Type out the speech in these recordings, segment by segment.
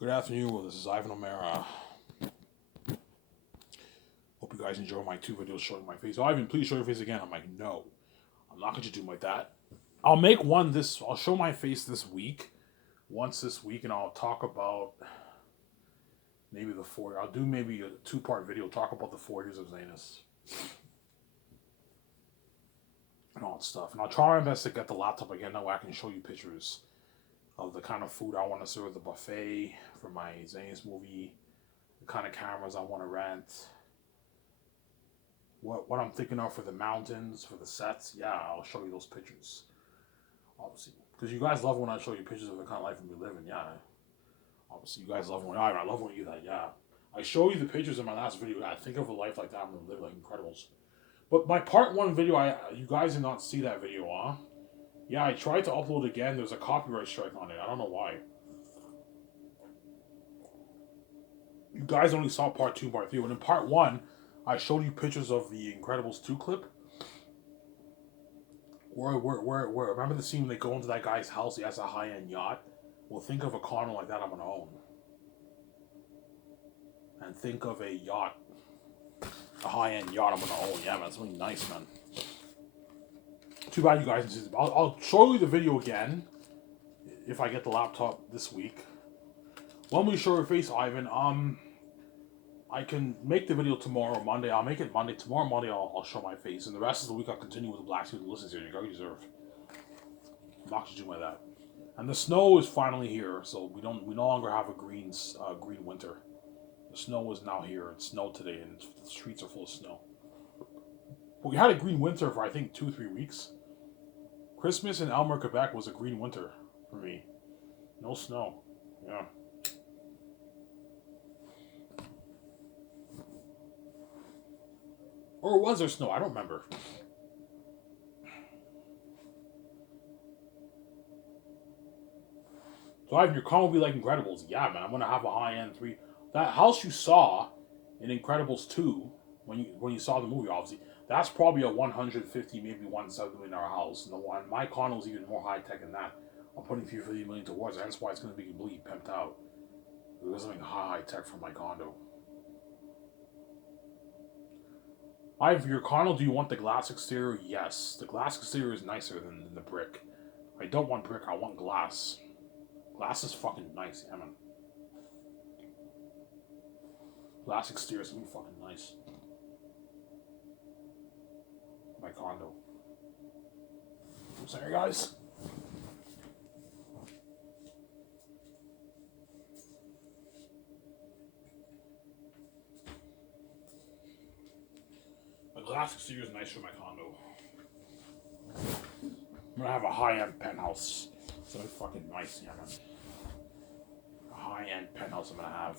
Good afternoon. This is Ivan O'Mara. Hope you guys enjoy my two videos showing my face. Ivan, please show your face again. I'm like, no, I'm not going to do like that. I'll make one this. I'll show my face this week, once this week, and I'll talk about maybe the 4. I'll do maybe a two-part video. Talk about the 4 years of Zanus and all that stuff. And I'll try my best to get the laptop again. That way I can show you pictures of the kind of food I want to serve at the buffet for my Zanus movie, the kind of cameras I want to rent. What I'm thinking of for the mountains, for the sets, yeah, I'll show you those pictures. Obviously. Because you guys love when I show you pictures of the kind of life we live in, yeah. Obviously, you guys love when I love when you do that, yeah. I show you the pictures in my last video. I think of a life like that, I'm gonna live like Incredibles. But my part 1 video, you guys did not see that video, huh? Yeah, I tried to upload again. There's a copyright strike on it. I don't know why. You guys only saw part 2, part 3. When in part 1, I showed you pictures of the Incredibles 2 clip. Where remember the scene when they go into that guy's house, he has a high-end yacht? Well, think of a condo like that I'm gonna own. And think of a yacht. A high-end yacht I'm gonna own. Yeah, man, something nice, man. Too bad you guys didn't see it. I'll show you the video again if I get the laptop this week. When we show your face, Ivan, I can make the video tomorrow, Monday. I'll make it Monday. Tomorrow, Monday, I'll show my face. And the rest of the week, I'll continue with the Black Suit Listens here. You guys deserve. I'm not going to do like that. And the snow is finally here, so we no longer have a green winter. The snow is now here. It snowed today, and the streets are full of snow. But we had a green winter for, I think, 2-3 weeks. Christmas in Elmer, Quebec was a green winter for me. No snow. Yeah. Or was there snow? I don't remember. So Ivan, your car will be like Incredibles. Yeah, man, I'm gonna have a high-end 3. That house you saw in Incredibles 2, when you saw the movie, obviously, that's probably a 150, maybe 170 million dollar house. And the one my condo is even more high tech than that. I'm putting 50 million towards it. That's why it's gonna be completely pimped out. There's something high tech for my condo. Ivan, your condo, do you want the glass exterior? Yes. The glass exterior is nicer than the brick. I don't want brick, I want glass. Glass is fucking nice, yeah, man. Glass exterior is gonna be fucking nice. My condo. I'm sorry, guys. The glass exterior is nice for my condo. I'm gonna have a high-end penthouse. It's gonna be fucking nice, yeah, man. A high-end penthouse I'm gonna have.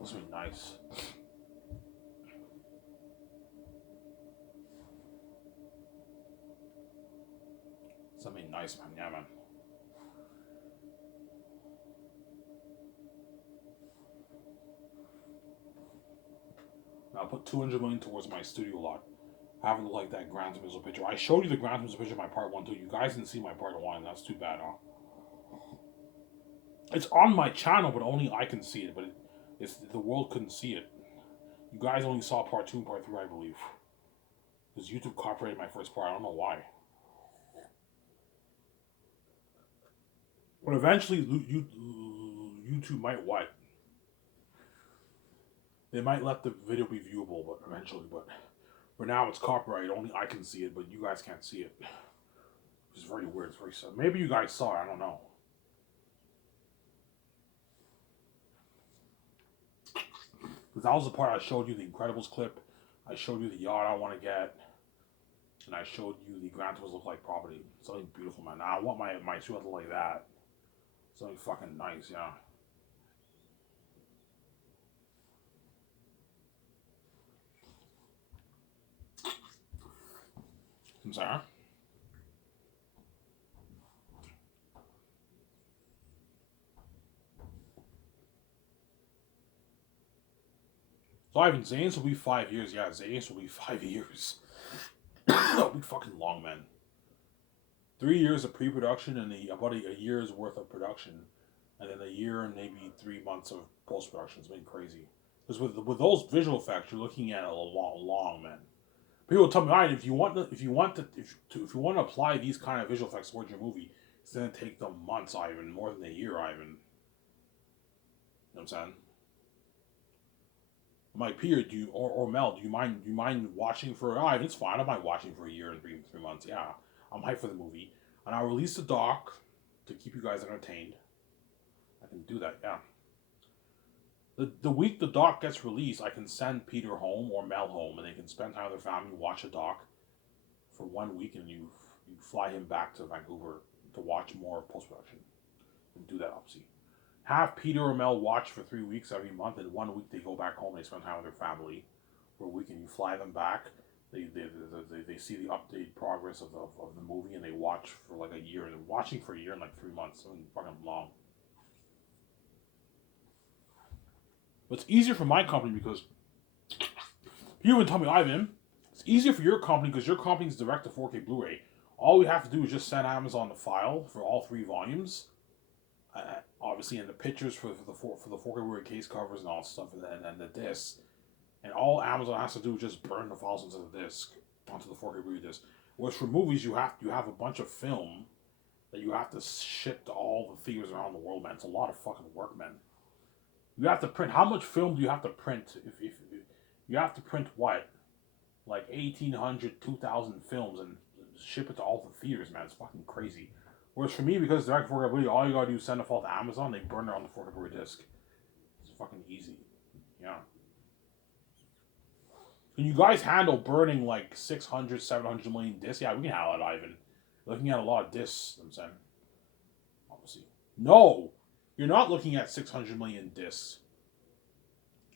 It's gonna be nice. It's gonna be nice, man. Yeah, man. I'll put 200 million towards my studio lot. Have it look like that Gran Turismo picture. I showed you the Gran Turismo picture in my part 1 too. You guys didn't see my part 1. That's too bad, huh? It's on my channel, but only I can see it. But the world couldn't see it. You guys only saw part 2 and part 3, I believe. Because YouTube copyrighted my first part. I don't know why. But eventually, YouTube might what? They might let the video be viewable, but eventually. But for now, it's copyrighted. Only I can see it, but you guys can't see it. It's very weird. It's very sad. Maybe you guys saw it. I don't know. Because that was the part I showed you the Incredibles clip. I showed you the yacht I want to get. And I showed you the Gran Turismo look like property. Something beautiful, man. Now I want my suit to look like that. Something fucking nice, yeah. I'm sorry? So Ivan, Zanes will be 5 years. Yeah, Zanes will be 5 years. That'll be fucking long, man. 3 years of pre-production and about a year's worth of production. and then a year and maybe 3 months of post production. It's been crazy. Because with those visual effects, you're looking at a long man. People tell me, all right, if you want to apply these kind of visual effects towards your movie, it's gonna take them months, Ivan, more than a year, Ivan. You know what I'm saying? I'm like, Peter, do you or Mel, do you mind watching for? Oh, it's fine. I don't mind watching for a year and three months. Yeah, I'm hyped for the movie, and I'll release the doc to keep you guys entertained. I can do that. Yeah. The week the doc gets released, I can send Peter home or Mel home, and they can spend time with their family, watch a doc for 1 week, and you fly him back to Vancouver to watch more post production. And do that, obviously. Have Peter or Mel watch for 3 weeks every month, and 1 week they go back home. They spend time with their family for a week, and you fly them back. They see the updated progress of the movie, and they watch for like a year. And watching for a year in like 3 months, I mean, fucking long. But it's easier for my company because you even tell me, Ivan, it's easier for your company because your company's direct to 4K Blu-ray. All we have to do is just send Amazon the file for all 3 volumes. Obviously, and the pictures for the 4K Blu-ray case covers and all that stuff, and the disc. And all Amazon has to do is just burn the files into the disc, onto the 4K Blu-ray disc. Whereas for movies, you have a bunch of film that you have to ship to all the theaters around the world, man. It's a lot of fucking work, man. You have to print. How much film do you have to print? If you have to print what, like 1,800, 2,000 films and ship it to all the theaters, man. It's fucking crazy. Whereas for me, because direct 4K Blu-ray, all you gotta do is send a file to Amazon. They burn it on the 4K Blu-ray disc. It's fucking easy. Yeah. Can you guys handle burning like 600, 700 million discs? Yeah, we can handle it, Ivan. Looking at a lot of discs, I'm saying. Obviously. No! You're not looking at 600 million discs.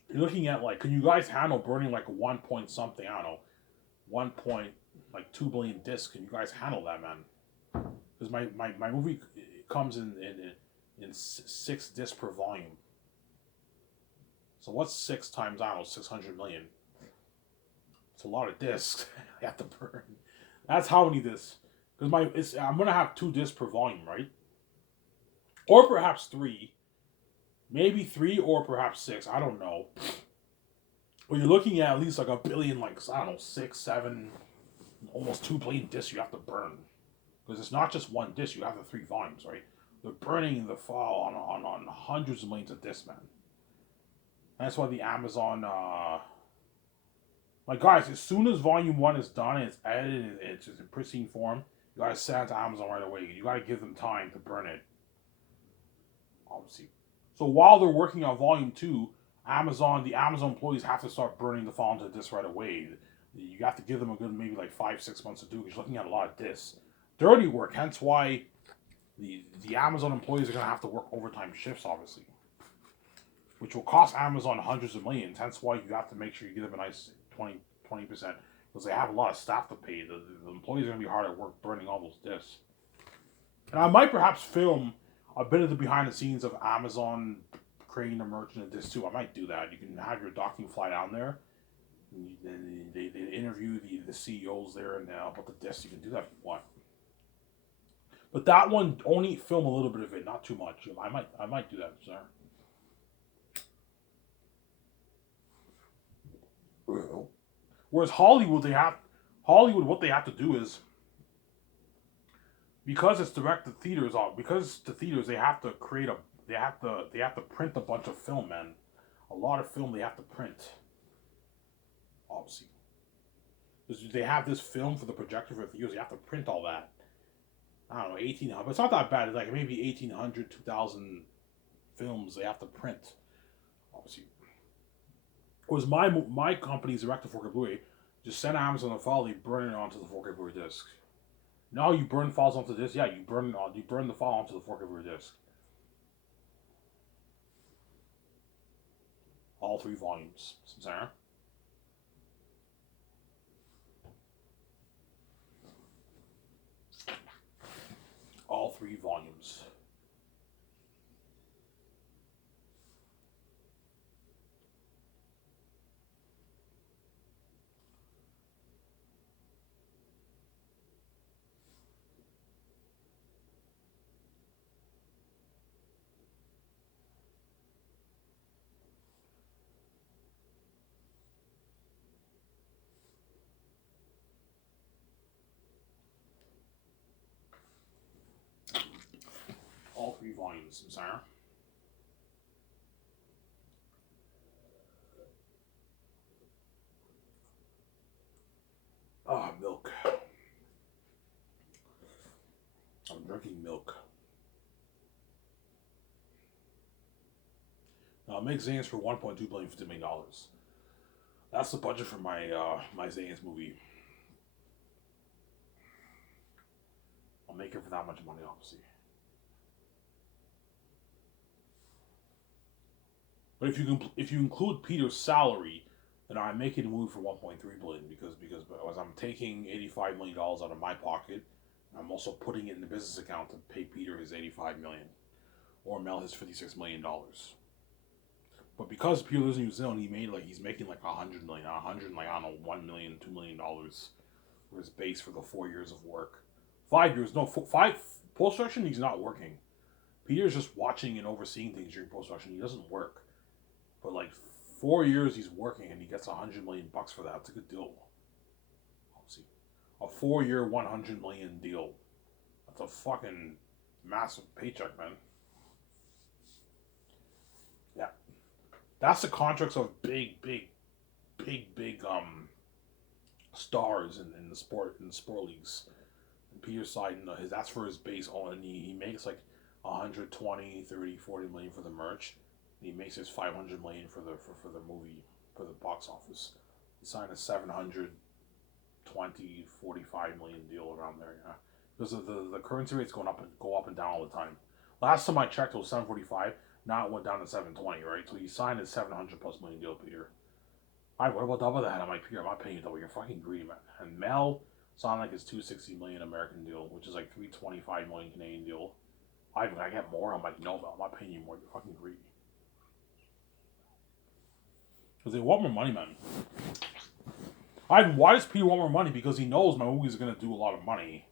You're looking at like, can you guys handle burning like 1 point something? I don't know, 2 billion discs. Can you guys handle that, man? Because my movie comes in 6 discs per volume. So what's 6 times, I don't know, 600 million? It's a lot of discs I have to burn. That's how many discs. Because I'm gonna have 2 discs per volume, right? Or perhaps 3. Maybe 3 or perhaps 6. I don't know. But you're looking at least like a billion, like, I don't know, 6, 7, almost 2 billion discs you have to burn. Because it's not just one disc, you have the 3 volumes, right? They're burning the file on hundreds of millions of discs, man. And that's why the Amazon, like, guys, as soon as volume 1 is done and it's edited and it's just in pristine form, you gotta send it to Amazon right away. You gotta give them time to burn it. Obviously. So while they're working on volume 2, the Amazon employees have to start burning the file into disc right away. You have to give them a good maybe like 5-6 months to do because you're looking at a lot of discs. Dirty work, hence why the Amazon employees are gonna have to work overtime shifts, obviously. Which will cost Amazon hundreds of millions, hence why you have to make sure you give them a nice 20%. Because they have a lot of staff to pay. The employees are gonna be hard at work burning all those discs. And I might perhaps film a bit of the behind the scenes of Amazon creating the merch and this too. I might do that. You can have your docking fly down there. And they interview the CEOs there and about the discs. You can do that if you want. But that one, only film a little bit of it, not too much. I might do that, sir. Whereas Hollywood, what they have to do is, because it's direct to theaters, they have to they have to print a bunch of film, man. A lot of film they have to print. Obviously. Because they have this film for the projector for theaters, they have to print all that. I don't know, 1,800, but it's not that bad. It's like maybe 1,800, 2,000 films they have to print. Obviously. Whereas my company's direct to 4K Blu-ray, just send Amazon a file, they burn it onto the 4K Blu-ray disc. Now you burn files onto the disc. Yeah, you burn the file onto the 4K Blu-ray disc. All 3 volumes. Sarah? All 3 volumes. 3 volumes, Sarah. Ah, milk. I'm drinking milk. Now, make Zane's for $1.2 billion, $50 million. That's the budget for my my Zane's movie. I'll make it for that much money, obviously. But if you include Peter's salary, then I'm making a movie for 1.3 billion because as I'm taking $85 million out of my pocket, I'm also putting it in the business account to pay Peter his 85 million or Mel his $56 million. But because Peter lives in New Zealand, he's making like 100 million, 100 like I don't know, 1 million, $2 million for his base for the 4 years of work. 5 years, no, five post production. He's not working. Peter's just watching and overseeing things during post production. He doesn't work. But like 4 years he's working and he gets 100 million bucks for that. It's a good deal. Obviously, a 4-year, 100 million deal. That's a fucking massive paycheck, man. Yeah, that's the contracts of big stars in the sport leagues. And Peter's side, that's for his base all, and he makes like 120, 30, 40 million for the merch. He makes his 500 million for the movie, for the box office. He signed a 720, 45 million deal around there, yeah. Because of the currency rates go up and down all the time. Last time I checked it was 745, now it went down to 720, right? So he signed a 700 plus million deal, Peter. Alright, what about double that? I'm like, Peter, I'm not paying you double, you're fucking greedy, man. And Mel signed like his 260 million American deal, which is like 325 million Canadian deal. I get more, I'm like, no, Mel, I'm not paying you more, you're fucking greedy. Because they want more money, man. Why does Peter want more money? Because he knows my movie's going to do a lot of money.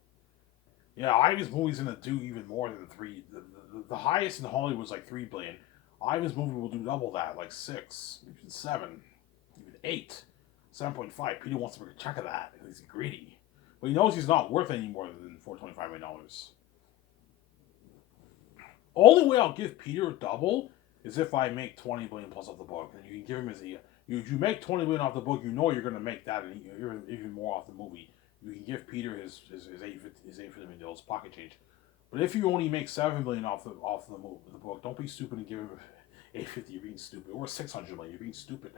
Yeah, Ivan's movie's going to do even more than 3. The highest in Hollywood was like 3 billion. Ivan's movie will do double that, like 6, even 7, even 8, 7.5. Peter wants to make a check of that because he's greedy. But he knows he's not worth any more than $425 million. Only way I'll give Peter double is if I make 20 billion plus off the book, and you can give him his. If you make 20 billion off the book, you know you're going to make that and even more off the movie. You can give Peter his $850 million pocket change. But if you only make 7 billion off the book, don't be stupid and give him $850. You're being stupid, or 600 million. You're being stupid.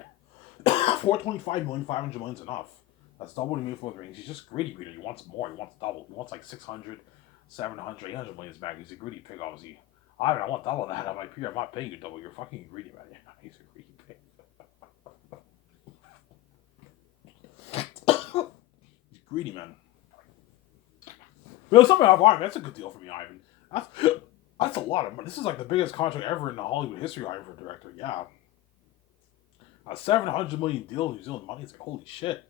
425 million, 500 million is enough. That's double what he made for the rings. He's just greedy, Peter. He wants more. He wants double. He wants like 600, 700, 800 million back. He's a greedy pig, obviously. I want double that. I'm like, Peter, I'm not paying you double. You're fucking greedy, man. Yeah, he's a greedy pig. He's greedy, man. But something off Ivan, that's a good deal for me, Ivan. That's a lot of money. This is like the biggest contract ever in the Hollywood history, Ivan, for a director. Yeah. A 700 million deal in New Zealand money. It's like, holy shit.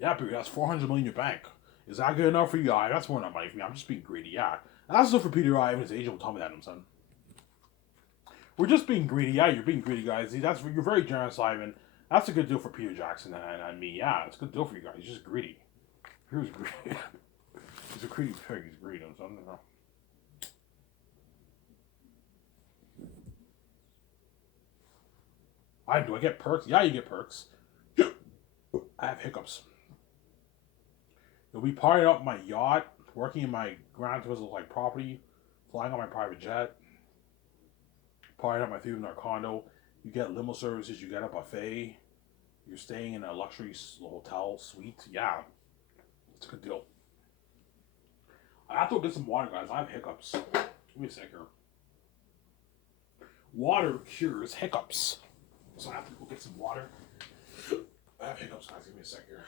Yeah, Peter, that's 400 million in your bank. Is that good enough for you, Ivan? That's more than money for me. I'm just being greedy, yeah. That's enough for Peter Ivan. His agent will tell me that, son. We're just being greedy. Yeah, you're being greedy, guys. You're very generous, Ivan. That's a good deal for Peter Jackson and me. Yeah, it's a good deal for you guys. He's just greedy. Peter's greedy. He's a greedy pig. He's greedy, son. Do I get perks? Yeah, you get perks. I have hiccups. You'll be partying up my yacht, working in my Gran Turismo like property, flying on my private jet, partying up my $3 condo. You get limo services. You get a buffet. You're staying in a luxury hotel suite. Yeah, it's a good deal. I have to go get some water, guys. I have hiccups. Give me a sec here. Water cures hiccups. So I have to go get some water. I have hiccups, guys. Give me a sec here.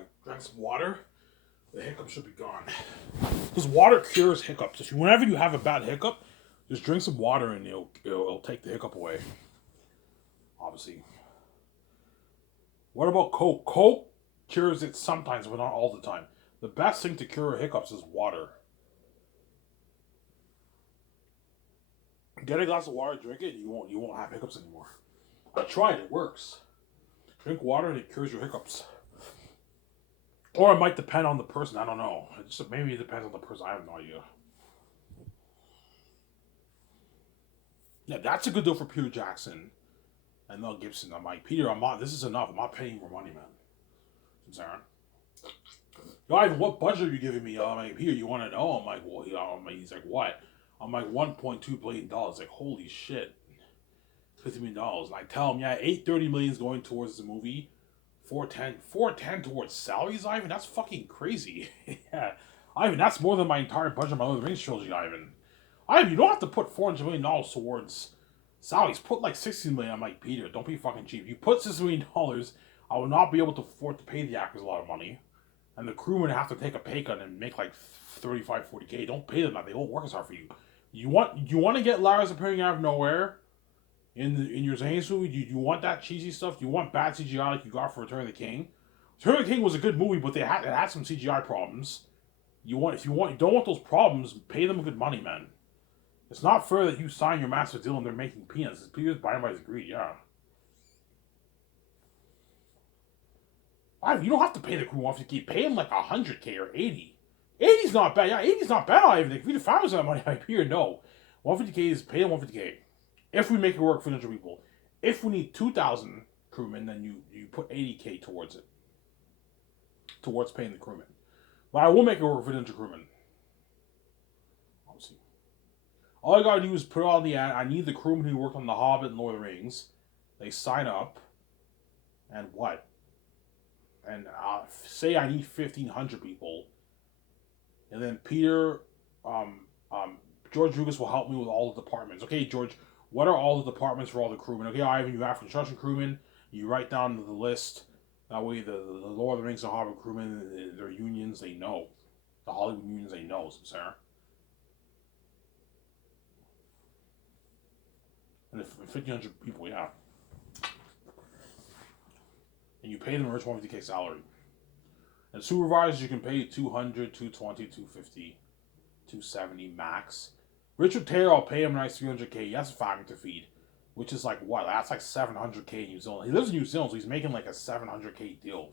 I drank some water, the hiccup should be gone. Because water cures hiccups. If you, whenever you have a bad hiccup, just drink some water and it'll take the hiccup away. Obviously. What about Coke? Coke cures it sometimes, but not all the time. The best thing to cure hiccups is water. Get a glass of water, drink it, and you won't have hiccups anymore. I tried, it works. Drink water and it cures your hiccups. Or it might depend on the person, I don't know. Maybe it depends on the person, I have no idea. Yeah, that's a good deal for Peter Jackson and Mel Gibson. I'm like, Peter, this is enough. I'm not paying more money, man. Sarah. Guys, what budget are you giving me? I'm like, Peter, you want to know? I'm like, well, he's like, what? I'm like, $1.2 billion. Like, holy shit. $50 million. And I tell him, yeah, $830 million is going towards the movie. 410 towards salaries, Ivan? That's fucking crazy. Yeah. Ivan, that's more than my entire budget of my Lord of the Rings trilogy, Ivan. Ivan, you don't have to put $400 million towards salaries. Put like $60 million. I'm like, Peter, don't be fucking cheap. You put $60 million, I will not be able to afford to pay the actors a lot of money. And the crewmen have to take a pay cut and make like 35, 40K. Don't pay them that. They won't work as hard for you. You want to get Lars appearing out of nowhere in your Zane's movie? You want that cheesy stuff? You want bad CGI like you got for Return of the King? Return of the King was a good movie, but it had some CGI problems. You don't want those problems, pay them good money, man. It's not fair that you sign your master deal and they're making peanuts. Peter's buying by his greed, yeah. You don't have to pay the crew 150K. Pay him like 100K or 80. 80's not bad. Yeah, 80's not bad. Even if we found that money, I hear no. 150K is pay him 150K. If we make it work for 100 people. If we need 2,000 crewmen, then you put 80K towards it. Towards paying the crewmen. But I will make it work for 100 crewmen. Obviously. All I gotta do is put on the ad. I need the crewmen who worked on The Hobbit and Lord of the Rings. They sign up. And what? And say I need 1,500 people. And then Peter, George Lucas will help me with all the departments. Okay, George, what are all the departments for all the crewmen? Okay, Ivan, you have construction crewmen. You write down the list. That way, the Lord of the Rings, the Hobbit crewmen, their unions, they know. The Hollywood unions, they know, Sarah. And if 1,500 people, yeah. And you pay them a rich 150K salary. And supervisors, you can pay 200, 220, 250, 270 max. Richard Taylor, I'll pay him a nice 300K. He has a family to feed, which is like what? That's like 700K in New Zealand. He lives in New Zealand, so he's making like a 700K deal.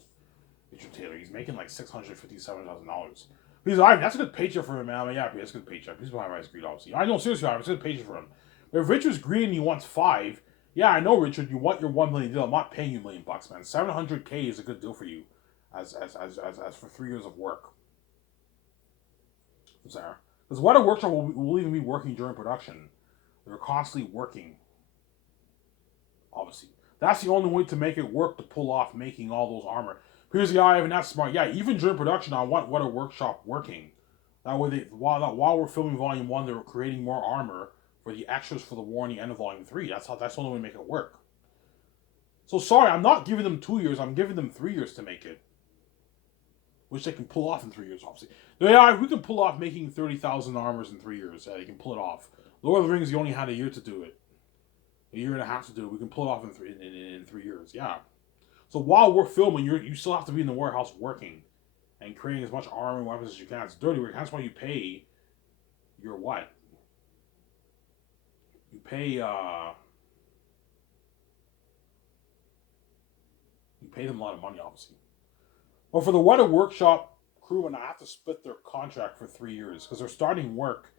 Richard Taylor, he's making like $657,000. He's like, that's a good paycheck for him, man. I'm like, yeah, that's a good paycheck. He's behind my greed, obviously. I know, seriously, it's a good paycheck for him. But if Richard's greedy and he wants 5, yeah, I know, Richard, you want your $1 million deal. I'm not paying you $1 million, man. 700K is a good deal for you, as for 3 years of work. Sarah. Because what a workshop will even be working during production. They're constantly working. Obviously. That's the only way to make it work to pull off making all those armor. Here's the guy, Ivan, that's smart. Yeah, even during production, I want What a Workshop working. That way, while we're filming Volume 1, they're creating more armor for the extras for the war and the end of Volume 3. That's the only way to make it work. So sorry, I'm not giving them 2 years, I'm giving them 3 years to make it. Which they can pull off in 3 years, obviously. Yeah, we can pull off making 30,000 armors in 3 years. Yeah, they can pull it off. Lord of the Rings, you only had a year to do it. A year and a half to do it. We can pull it off in 3 years, yeah. So while we're filming, you still have to be in the warehouse working and creating as much armor and weapons as you can. It's dirty work. That's why you pay your what? You pay them a lot of money, obviously. But for the What a Workshop crewmen, I have to split their contract for 3 years because they're starting work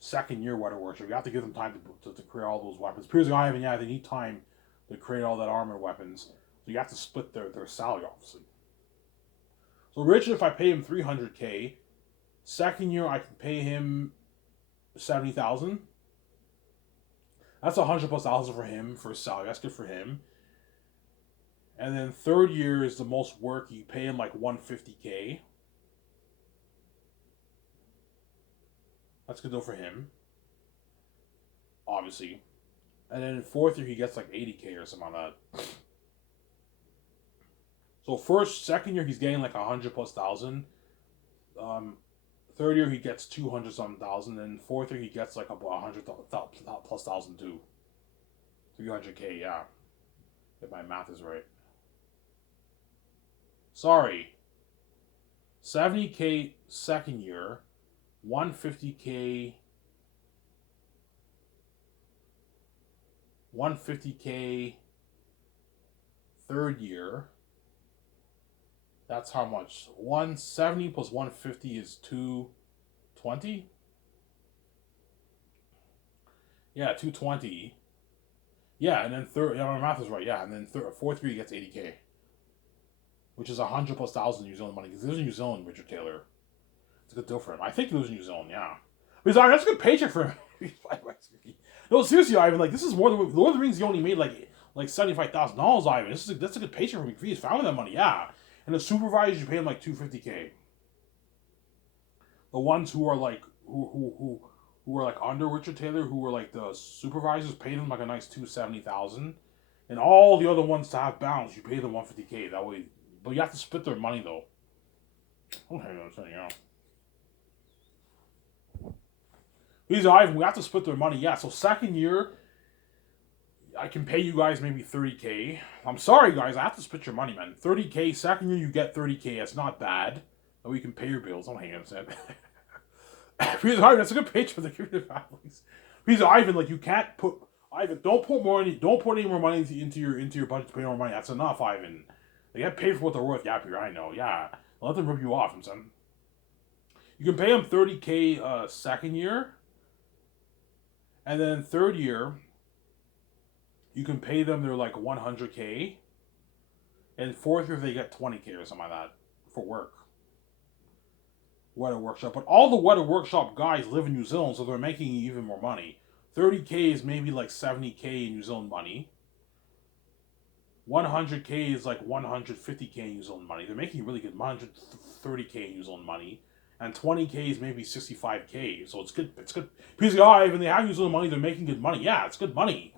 second year What a Workshop. You have to give them time to create all those weapons. Piers Ivan, yeah, they need time to create all that armor and weapons. So you have to split their salary, obviously. So Richard, if I pay him 300K, second year I can pay him 70,000. That's 100 plus thousand for him for his salary. That's good for him. And then third year is the most work. You pay him like 150K. That's a good deal for him. Obviously. And then in fourth year he gets like 80K or something like that. So second year he's getting like 100,000+. Third year he gets 200 something thousand, and fourth year he gets like about 100,000+ too. 300K, yeah. If my math is right. Sorry. 70K second year, 150K, 150K third year. That's how much? 170 plus 150 is 220. Yeah, 220. Yeah, and then third. Yeah, my math is right. Yeah, and then fourth year he gets 80K, which is 100,000+ New Zealand money. Because he lives in New Zealand, Richard Taylor. It's a good deal for him. I think he lives in New Zealand. Yeah, because that's a good paycheck for him. No, seriously, Ivan. Like, this is more than Lord of the Rings. He only made like $75,000, Ivan. That's a good paycheck for him. If he's found that money, yeah. And the supervisors, you pay him like 250K. The ones who are like who are like under Richard Taylor, who were like the supervisors, paid them like a nice 270,000, and all the other ones to have balance, you pay them 150K. That way, but you have to split their money though. Okay, yeah. These Ivan, we have to split their money. Yeah, so second year, I can pay you guys maybe 30K. I'm sorry, guys, I have to split your money, man. 30K, second year you get 30K. That's not bad. That way you can pay your bills. Don't hang on a Because Ivan, that's a good page for the families. Because Ivan, like, you can't put Ivan. Don't put any more money into your budget to pay more money. That's enough, Ivan. They get paid for what they're worth. Yeah, Peter, I know. Yeah, let them rip you off, son. You can pay them 30K second year, and then third year, you can pay them their like 100K, and fourth year they get 20K or something like that for work. Weta Workshop, but all the Weta Workshop guys live in New Zealand, so they're making even more money. 30K is maybe like 70K in New Zealand money. 100K is like 150K in New Zealand money. They're making really good 130K in New Zealand money, and 20K is maybe 65K. So it's good. It's good. Because even they have New Zealand money, they're making good money. Yeah, it's good money.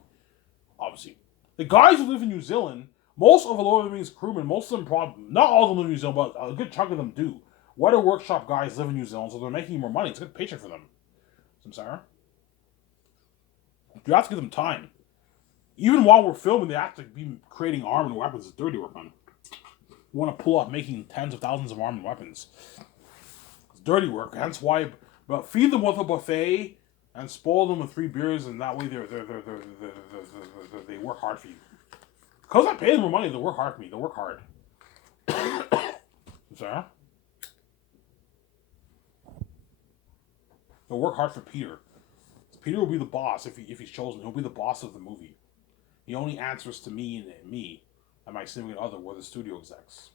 Obviously, the guys who live in New Zealand, most of the Lord of the Rings crewmen, most of them probably, not all of them live in New Zealand, but a good chunk of them do. Weta Workshop guys live in New Zealand, so they're making more money. It's a good paycheck for them. Samsara? You have to give them time. Even while we're filming, they have to be creating armor and weapons. It's dirty work, man. You want to pull off making tens of thousands of armor and weapons. It's dirty work. Hence why, but feed them with a buffet and spoil them with free beers, and that way they work hard for you. Because I pay them more money, they work hard for me. They work hard. Sorry? They'll work hard for Peter. Peter will be the boss if he's chosen. He'll be the boss of the movie. He only answers to me and my significant other. We're the studio execs.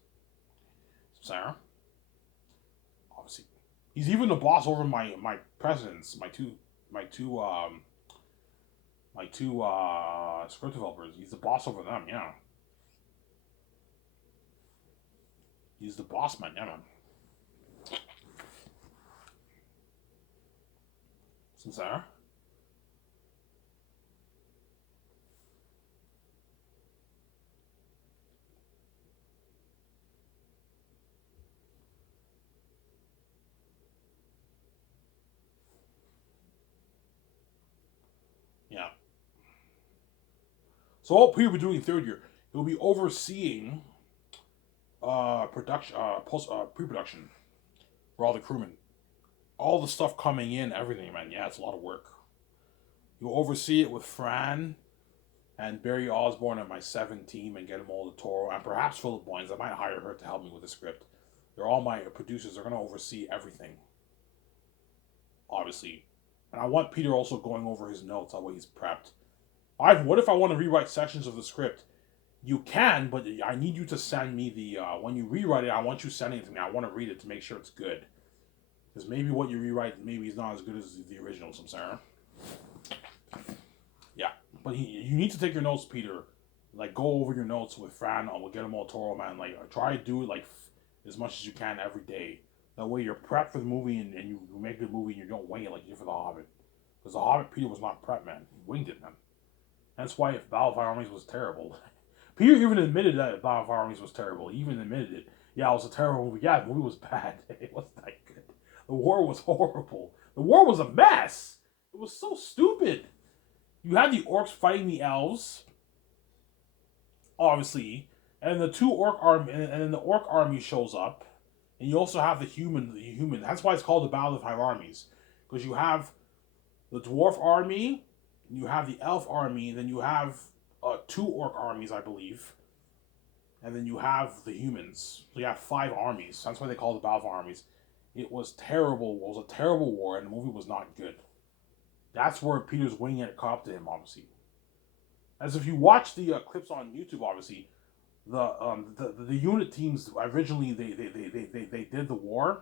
Sarah? Obviously. He's even the boss over my presidents, my two script developers. He's the boss over them, yeah. He's the boss man, yeah, man. Sincere? Yeah. So what Peter will be doing third year, he'll be overseeing production, pre-production for all the crewmen, all the stuff coming in, everything, man. Yeah, it's a lot of work. You'll oversee it with Fran and Barry Osborne and my 7 team, and Guillermo del Toro, and perhaps Philip Boyens. I might hire her to help me with the script. They're all my producers. They're going to oversee everything, obviously. And I want Peter also going over his notes, that way he's prepped. What if I want to rewrite sections of the script? You can, but I need you to send me the, when you rewrite it, I want you sending it to me. I want to read it to make sure it's good. Because maybe what you rewrite, maybe is not as good as the original, Samsara. Yeah, but you need to take your notes, Peter. Like, go over your notes with Fran, or we'll get them all Toro, man. Like, try to do it, like, as much as you can every day. That way you're prepped for the movie, and you make the movie, and you don't wing it like you did for The Hobbit. Because The Hobbit, Peter was not prepped, man. He winged it, man. That's why Battle of Five Armies was terrible. Peter even admitted that Battle of Armies was terrible. He even admitted it. Yeah, it was a terrible movie. Yeah, the movie was bad. It wasn't that good. The war was horrible. The war was a mess. It was so stupid. You had the orcs fighting the elves, obviously, and the two orc army, and then the orc army shows up, and you also have the human. The human. That's why it's called the Battle of the Five Armies, because you have the dwarf army, you have the elf army, then you have two orc armies, I believe, and then you have the humans. So you have 5 armies. That's why they call it the Battle of Armies. It was terrible. It was a terrible war, and the movie was not good. That's where Peter's wing it caught up to him, obviously. As if you watch the clips on YouTube, obviously, the unit teams originally they did the war.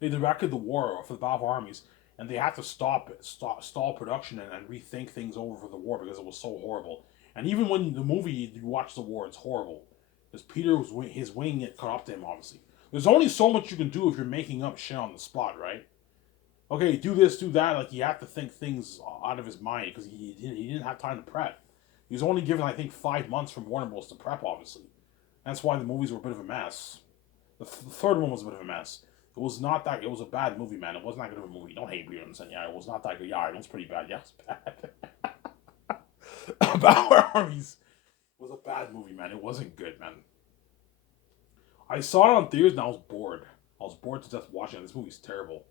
They directed the war for the Battle of Armies, and they had to stall production and rethink things over for the war because it was so horrible. And even when the movie you watch the war, it's horrible because Peter was his wing get caught up to him. Obviously, there's only so much you can do if you're making up shit on the spot, right? Okay, do this, do that. Like you have to think things out of his mind because he didn't have time to prep. He was only given I think 5 months from Warner Bros to prep. Obviously, that's why the movies were a bit of a mess. The third one was a bit of a mess. It was not that. It was a bad movie, man. It wasn't that good of a movie. Don't hate Peter and saying, yeah, it was not that good. Yeah, it was pretty bad. Yeah, it's bad. Battle Armies was a bad movie, man. It wasn't good, man. I saw it on theaters and I was bored. I was bored to death watching it. This movie's terrible.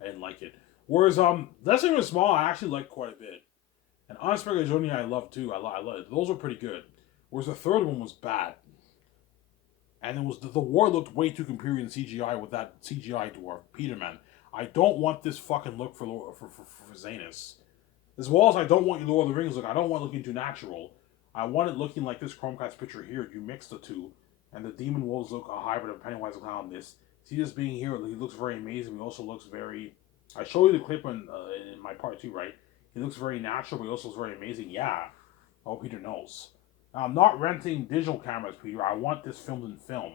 I didn't like it. Whereas Leslie and Small I actually liked quite a bit. And Unexpected Journey I love too. I love it. Those were pretty good. Whereas the third one was bad. And it was the war looked way too computer in CGI with that CGI dwarf, Peterman. I don't want this fucking look for Zanus. As well as I don't want your Lord of the Rings look. I don't want it looking too natural. I want it looking like this Chromecast picture here. You mix the two. And the Demon Wolves look a hybrid of Pennywise and Clown. See this being here, he looks very amazing. He also looks very... I show you the clip in my part 2, right? He looks very natural, but he also looks very amazing. Yeah. Oh, Peter knows. I'm not renting digital cameras, Peter. I want this filmed in film.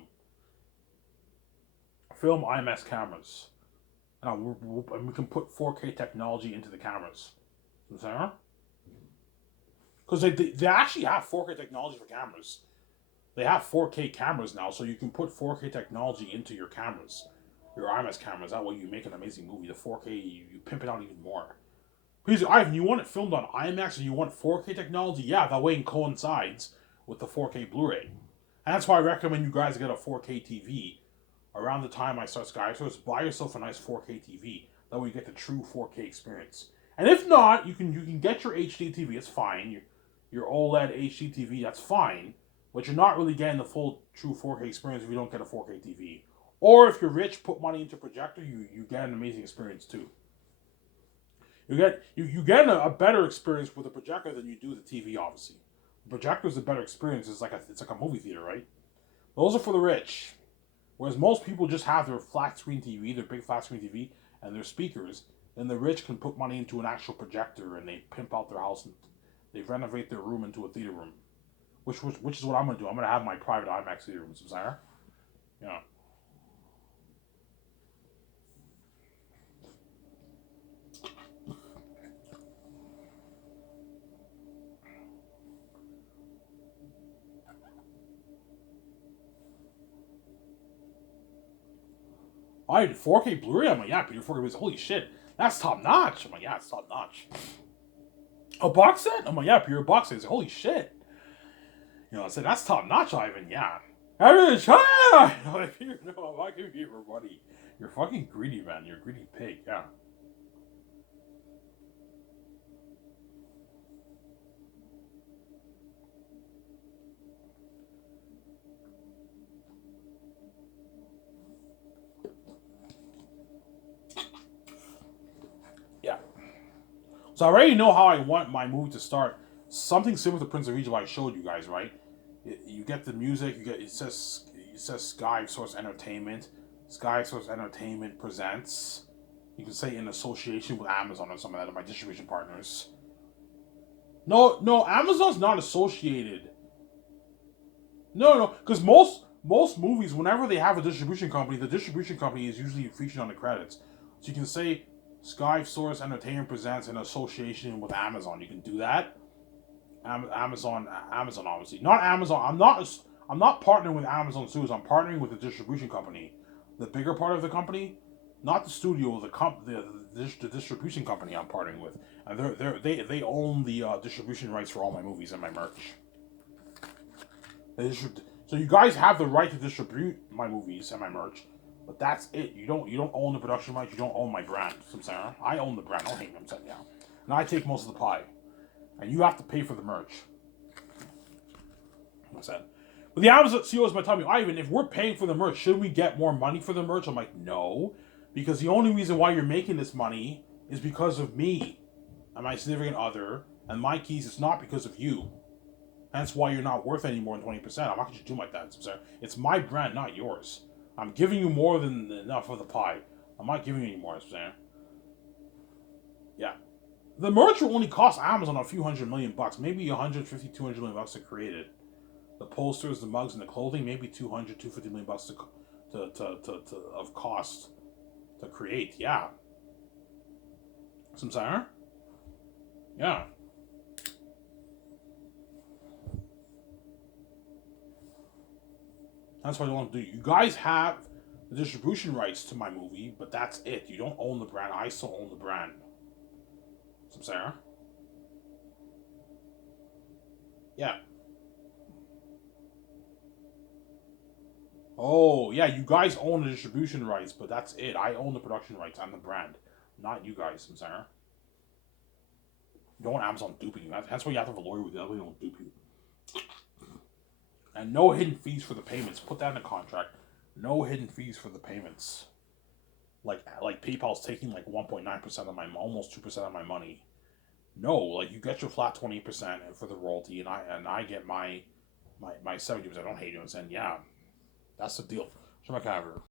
Film IMAX cameras. And we can put 4K technology into the cameras. You know what I'm saying? Because they actually have 4K technology for cameras. They have 4K cameras now, so you can put 4K technology into your cameras. Your IMAX cameras. That way you make an amazing movie. The 4K, you pimp it out even more. Please, Ivan, you want it filmed on IMAX and you want 4K technology? Yeah, that way it coincides with the 4K Blu-ray. And that's why I recommend you guys get a 4K TV. Around the time I start Skysource, buy yourself a nice 4K TV. That way you get the true 4K experience. And if not, you can get your HD TV. It's fine. Your OLED HD TV, that's fine. But you're not really getting the full true 4K experience if you don't get a 4K TV. Or if you're rich, put money into a projector, you get an amazing experience too. You get a better experience with a projector than you do the TV, obviously. The projector is a better experience. It's like a movie theater, right? Those are for the rich. Whereas most people just have their flat screen TV, their big flat screen TV, and their speakers. Then the rich can put money into an actual projector and they pimp out their house and they renovate their room into a theater room. Which is what I'm going to do. I'm going to have my private IMAX theater room, Sarah. Yeah. I had 4K Blu-ray. I'm like, yeah, Peter 4K Blu-ray. Holy shit, that's top notch. I'm like, yeah, it's top notch. A box set? I'm like, yeah, Peter, a box set. Holy shit. You know, I said, that's top notch, Ivan. Yeah. I really try. I'm like, Peter, no, I'm not giving you your money. You're fucking greedy, man. You're a greedy pig. Yeah. Yeah. So I already know how I want my movie to start. Something similar to Prince of Egypt I showed you guys, right? You get the music. It says Sky Source Entertainment. Sky Source Entertainment presents. You can say in association with Amazon or something like that, my distribution partners. No, Amazon's not associated. No, because most movies, whenever they have a distribution company, the distribution company is usually featured on the credits. So you can say Sky Source Entertainment presents in association with Amazon. You can do that. Amazon, obviously not Amazon. I'm not partnering with Amazon Studios. I'm partnering with the distribution company, the bigger part of the company, not the studio. The distribution company I'm partnering with, and they own the distribution rights for all my movies and my merch. So you guys have the right to distribute my movies and my merch, but that's it. You don't own the production rights. You don't own my brand. I'm saying I own the brand. I don't hate them. Yeah, and I take most of the pie, and you have to pay for the merch. I said, but the Amazon CEO is my telling me, Ivan, if we're paying for the merch, should we get more money for the merch? I'm like, no, because the only reason why you're making this money is because of me and my significant other and my keys. It's not because of you. That's why you're not worth any more than 20%. I'm not going to do like that. It's my brand, not yours. I'm giving you more than enough of the pie. I'm not giving you any more. Yeah. The merch will only cost Amazon a few $100 million, maybe 150, 200 million bucks to create it. The posters, the mugs, and the clothing, maybe 200, 250 million bucks of cost to create. Yeah. Some saying? Yeah. That's what I want to do. You guys have the distribution rights to my movie, but that's it. You don't own the brand. I still own the brand. Some saying? Yeah. Oh, yeah, you guys own the distribution rights, but that's it. I own the production rights and the brand, not you guys, I'm saying. You don't want Amazon duping you. That's why you have to have a lawyer with you. That way they don't dupe you. And no hidden fees for the payments. Put that in the contract. No hidden fees for the payments. Like PayPal's taking like 1.9% of my, almost 2% of my money. No, like you get your flat 20% for the royalty, and I get my 70%. I don't hate you. And saying, yeah, that's the deal. Show my cover.